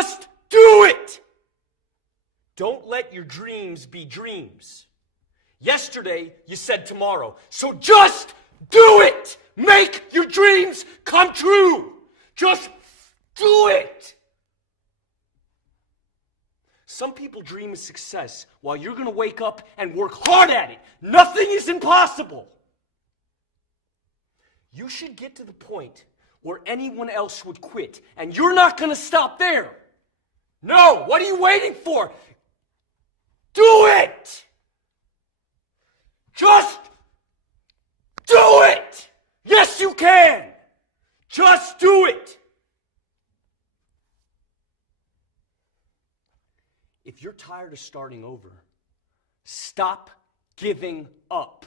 Just do it! Don't let your dreams be dreams. Yesterday, you said tomorrow. So just do it! Make your dreams come true! Just do it! Some people dream of success while you're going to wake up and work hard at it. Nothing is impossible. You should get to the point where anyone else would quit, and you're not going to stop there. No, what are you waiting for? Do it! Just do it! Yes, you can! Just do it! If you're tired of starting over, stop giving up.